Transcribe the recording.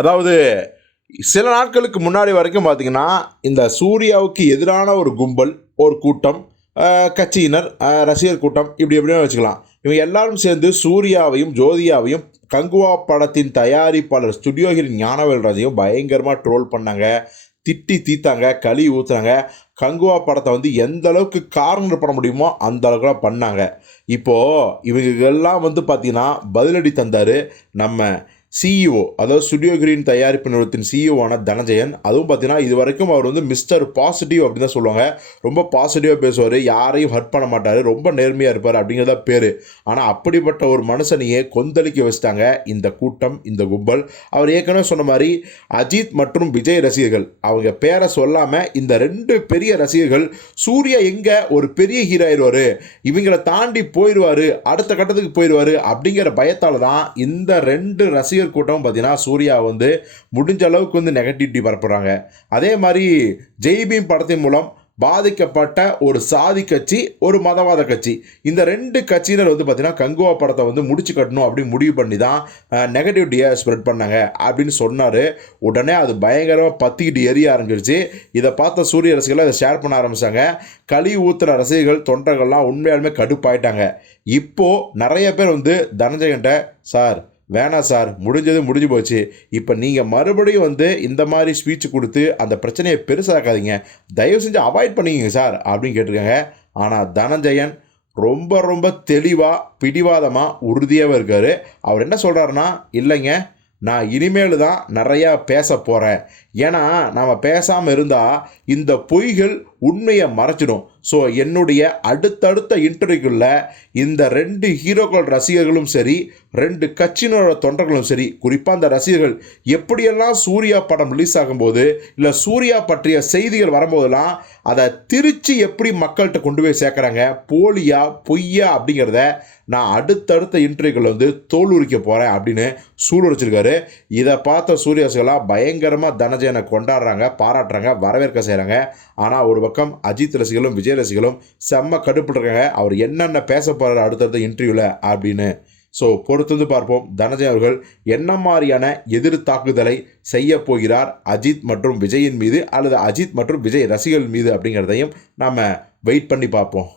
அதாவது சில நாட்களுக்கு முன்னாடி வரைக்கும் பார்த்தீங்கன்னா, இந்த சூர்யாவுக்கு எதிரான ஒரு கும்பல், ஒரு கூட்டம், கட்சியினர், ரசிகர் கூட்டம் இப்படி எப்படின்னு வச்சுக்கலாம். இவங்க எல்லாரும் சேர்ந்து சூர்யாவையும், ஜோதிகாவையும், கங்குவா படத்தின் தயாரிப்பாளர் ஸ்டுடியோகிரி ஞானவேல் ராஜையும் பயங்கரமாக ட்ரோல் பண்ணாங்க. திட்டி தீத்தாங்க, கழுவி ஊத்துனாங்க. கங்குவா படத்தை வந்து எந்த அளவுக்கு கார்னர் பண்ண முடியுமோ அந்த அளவுக்குலாம் பண்ணாங்க. இப்போது இவங்கெல்லாம் வந்து பார்த்தீங்கன்னா, பதிலடி தந்தார் நம்ம சிஇஓ, அதாவது ஸ்டுடியோ கிரீன் தயாரிப்பு நிறுவனத்தின் சிஇஓவான தனஞ்சயன். அதுவும் பார்த்தீங்கன்னா, இது வரைக்கும் அவர் வந்து மிஸ்டர் பாசிட்டிவ் அப்படின்னு தான் சொல்லுவாங்க. ரொம்ப பாசிட்டிவாக பேசுவார், யாரையும் ஹர்ட் பண்ண மாட்டார், ரொம்ப நேர்மையாக இருப்பார் அப்படிங்கிறதா பேர். ஆனால் அப்படிப்பட்ட ஒரு மனுஷனையே கொந்தளிக்க வச்சுட்டாங்க இந்த கூட்டம், இந்த கும்பல். அவர் ஏற்கனவே சொன்ன மாதிரி அஜித் மற்றும் விஜய் ரசிகர்கள், அவங்க பேரை சொல்லாமல் இந்த 2 பெரிய ரசிகர்கள், சூர்யா எங்கே ஒரு பெரிய ஹீரோ ஆயிடுவார், இவங்களை தாண்டி போயிடுவார், அடுத்த கட்டத்துக்கு போயிடுவார் அப்படிங்கிற பயத்தால் தான் இந்த 2 ரசிகர் கூட்டம் பார்த்தீங்கன்னா சூர்யா வந்து முடிஞ்ச அளவுக்கு வந்து நெகட்டிவிட்டி பரப்புறாங்க. அதே மாதிரி ஜெய்பீம் படத்தின் மூலம் பாதிக்கப்பட்ட ஒரு சாதி கட்சி, ஒரு மதவாத கட்சி, இந்த 2 கட்சியினர் வந்து பார்த்தீங்கன்னா கங்குவா படத்தை வந்து முடிச்சு கட்டணும் அப்படின்னு முடிவு பண்ணி தான் நெகட்டிவிட்டியை ஸ்ப்ரெட் பண்ணாங்க அப்படின்னு சொன்னார். உடனே அது பயங்கரமாக பற்றிக்கிட்டு எரிய ஆரம்பிச்சிருச்சு. இதை பார்த்த சூரிய ரசிகர்கள் அதை ஷேர் பண்ண ஆரம்பித்தாங்க. கழி ஊத்துற ரசிகர்கள், தொண்டர்கள்லாம் உண்மையாலுமே கடுப்பாயிட்டாங்க. இப்போது நிறைய பேர் வந்து தனஞ்சயன்ட்ட, சார் வேணாம் சார், முடிஞ்சது முடிஞ்சு போச்சு, இப்போ நீங்கள் மறுபடியும் வந்து இந்த மாதிரி ஸ்பீச் கொடுத்து அந்த பிரச்சனையை பெருசாக்காதீங்க, தயவு செஞ்சு அவாய்ட் பண்ணிக்கங்க சார் அப்படின்னு கேட்டிருக்காங்க. ஆனால் தனஞ்சயன் ரொம்ப ரொம்ப தெளிவாக, பிடிவாதமாக, உறுதியாகவே இருக்கார். அவர் என்ன சொல்கிறாருன்னா, இல்லைங்க, நான் இனிமேல் தான் நிறையா பேச போகிறேன். ஏன்னா நம்ம பேசாமல் இருந்தால் இந்த பொய்கள் உண்மையை மறைச்சிடும். ஸோ என்னுடைய அடுத்தடுத்த இன்டர்வியூக்குள்ள இந்த 2 ஹீரோக்கள் ரசிகர்களும் சரி, 2 கட்சியினரோட தொண்டர்களும் சரி, குறிப்பாக அந்த ரசிகர்கள் எப்படியெல்லாம் சூர்யா படம் ரிலீஸ் ஆகும்போது, இல்லை சூர்யா பற்றிய செய்திகள் வரும்போதெல்லாம் அதை திருச்சி எப்படி மக்கள்கிட்ட கொண்டு போய் சேர்க்குறாங்க, போலியா பொய்யா அப்படிங்கிறத நான் அடுத்தடுத்த இன்டர்வியூக்கள் வந்து தோல் உரிக்க போகிறேன் அப்படின்னு சூளுரைச்சிருக்காரு. இதை பார்த்த சூர்யாசுகளாக பயங்கரமாக தனஞ்சயனை கொண்டாடுறாங்க, பாராட்டுறாங்க, வரவேற்க செய்கிறாங்க. ஆனால் ஒரு பக்கம் அஜித் ரசிகர்களும் விஜய் ரசிகர்களும் செம்ம கடுப்புட்ருக்காங்க, அவர் என்னென்ன பேச போகிறார் அடுத்தடுத்த இன்டர்வியூவில் அப்படின்னு. ஸோ பொறுத்து பார்ப்போம் தனஞ்சயன் அவர்கள் என்ன மாதிரியான எதிர் தாக்குதலை செய்ய போகிறார் அஜித் மற்றும் விஜயின் மீது, அல்லது அஜித் மற்றும் விஜய் ரசிகர்கள் மீது அப்படிங்கிறதையும் நாம் வெயிட் பண்ணி பார்ப்போம்.